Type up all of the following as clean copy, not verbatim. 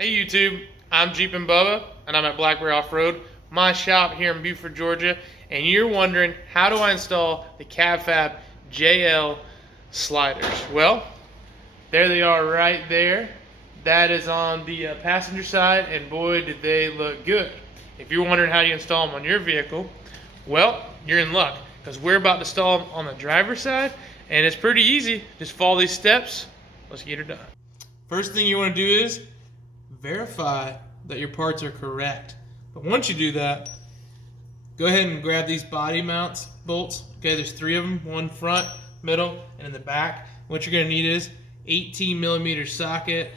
Hey YouTube, I'm Jeep and Bubba, and I'm at Blackberry Off-Road, my shop here in Buford, Georgia, and you're wondering, how do I install the CavFab JL sliders? Well, there they are right there. That is on the passenger side, and boy, did they look good. If you're wondering how you install them on your vehicle, well, you're in luck, because we're about to install them on the driver's side, and it's pretty easy. Just follow these steps. Let's get her done. First thing you want to do is verify that your parts are correct. But once you do that, go ahead and grab these body mounts bolts. Okay, there's 3 of them, one front, middle, and in the back. What you're gonna need is 18 millimeter socket.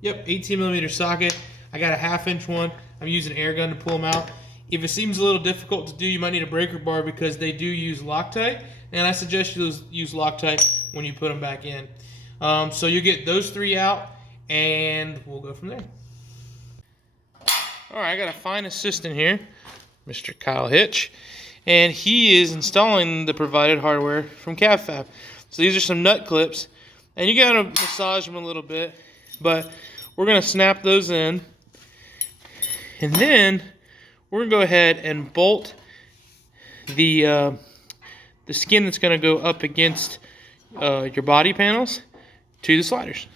Yep, 18 millimeter socket. I got a 1/2 inch one. I'm using an air gun to pull them out. If it seems a little difficult to do, you might need a breaker bar because they do use Loctite, and I suggest you use Loctite when you put them back in. So you get those 3 out, and we'll go from there. All right, I got a fine assistant here, Mr. Kyle Hitch, and he is installing the provided hardware from CavFab. So these are some nut clips, and you gotta massage them a little bit, but we're gonna snap those in, and then we're gonna go ahead and bolt the skin that's gonna go up against your body panels to the sliders.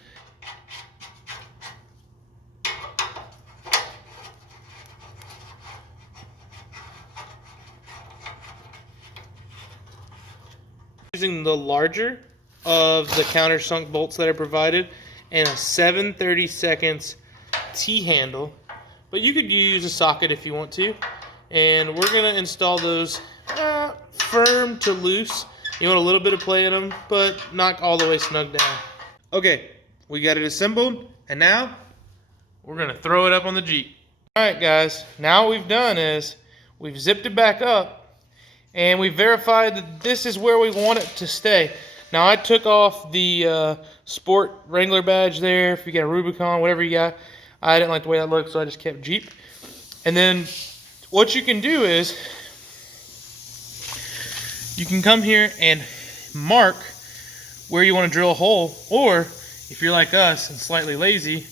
Using the larger of the countersunk bolts that I provided and a 7/32 T-handle, but you could use a socket if you want to. And we're gonna install those firm to loose. You want a little bit of play in them, but not all the way snug down. Okay, we got it assembled, and now we're gonna throw it up on the Jeep. All right, guys, now what we've done is we've zipped it back up, and we verified that this is where we want it to stay. Now I took off the Sport Wrangler badge there. If you got a Rubicon, whatever you got, I didn't like the way that looked, so I just kept Jeep. And then what you can do is you can come here and mark where you want to drill a hole, or if you're like us and slightly lazy,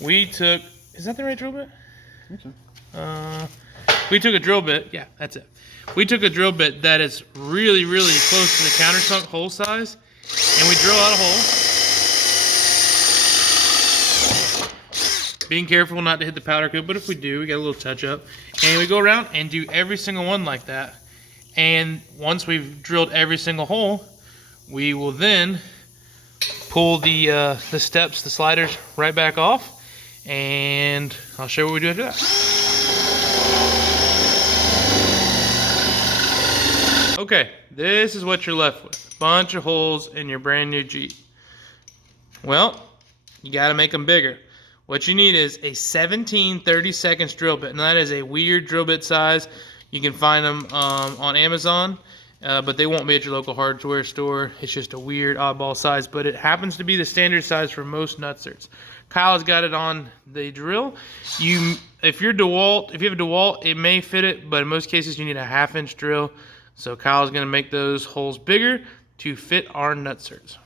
we took, is that the right drill bit? I think so. We took a drill bit, yeah, that's it. We took a drill bit that is really, really close to the countersunk hole size, and we drill out a hole. Being careful not to hit the powder coat, but if we do, we got a little touch up. And we go around and do every single one like that. And once we've drilled every single hole, we will then pull the steps, the sliders, right back off, and I'll show you what we do after that. Okay, this is what you're left with. Bunch of holes in your brand new Jeep. Well, you gotta make them bigger. What you need is a 17/32 drill bit, and that is a weird drill bit size. You can find them on Amazon, but they won't be at your local hardware store. It's just a weird oddball size, but it happens to be the standard size for most nutserts. Kyle's got it on the drill. If you have a DeWalt, it may fit it, but in most cases you need a 1/2 inch drill. So Kyle's gonna make those holes bigger to fit our nutserts.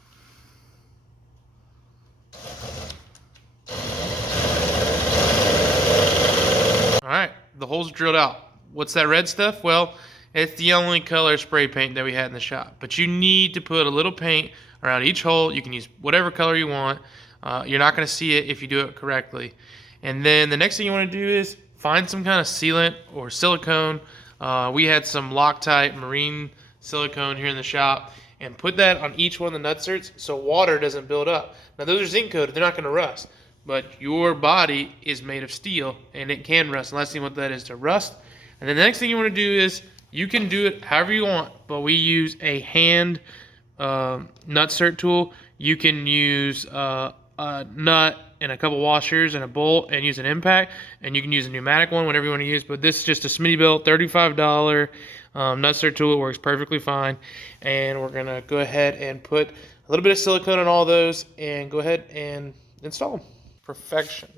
All right, the holes are drilled out. What's that red stuff? Well, it's the only color spray paint that we had in the shop. But you need to put a little paint around each hole. You can use whatever color you want. You're not gonna see it if you do it correctly. And then the next thing you wanna do is find some kind of sealant or silicone. We had some Loctite marine silicone here in the shop, and put that on each one of the nutserts so water doesn't build up. Now those are zinc coated, they're not going to rust, but your body is made of steel and it can rust. And last thing you want that is to rust. And then the next thing you want to do is, you can do it however you want, but we use a hand nutsert tool. You can use a nut and a couple washers and a bolt and use an impact, and you can use a pneumatic one, whatever you want to use, but this is just a Smittybilt $35 nutsert tool. It works perfectly fine, and we're gonna go ahead and put a little bit of silicone on all those and go ahead and install them. Perfection.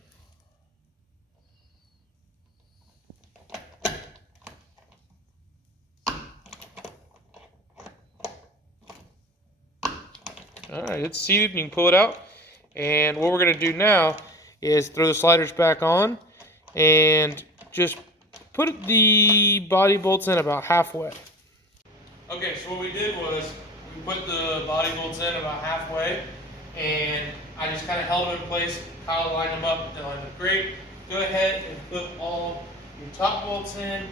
All right, it's seated. You can pull it out. And what we're going to do now is throw the sliders back on and just put the body bolts in about halfway. Okay, so what we did was we put the body bolts in about halfway, and I just kind of held them in place, how to line them up. They line up great. Go ahead and put all your top bolts in,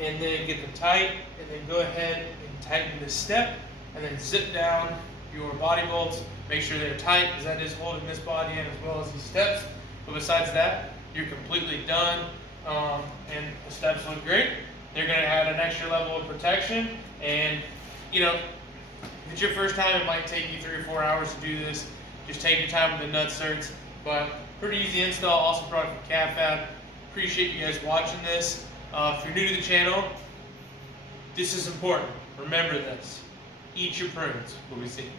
and then get them tight, and then go ahead and tighten this step, and then zip down your body bolts. Make sure they're tight, because that is holding this body in as well as these steps. But besides that, you're completely done, and the steps look great. They're going to add an extra level of protection, and you know, if it's your first time, it might take you 3 or 4 hours to do this. Just take your time with the nutserts, but pretty easy install. Also brought from CavFab. Appreciate you guys watching this. If you're new to the channel, this is important. Remember this. Eat your prunes. We'll be seeing you.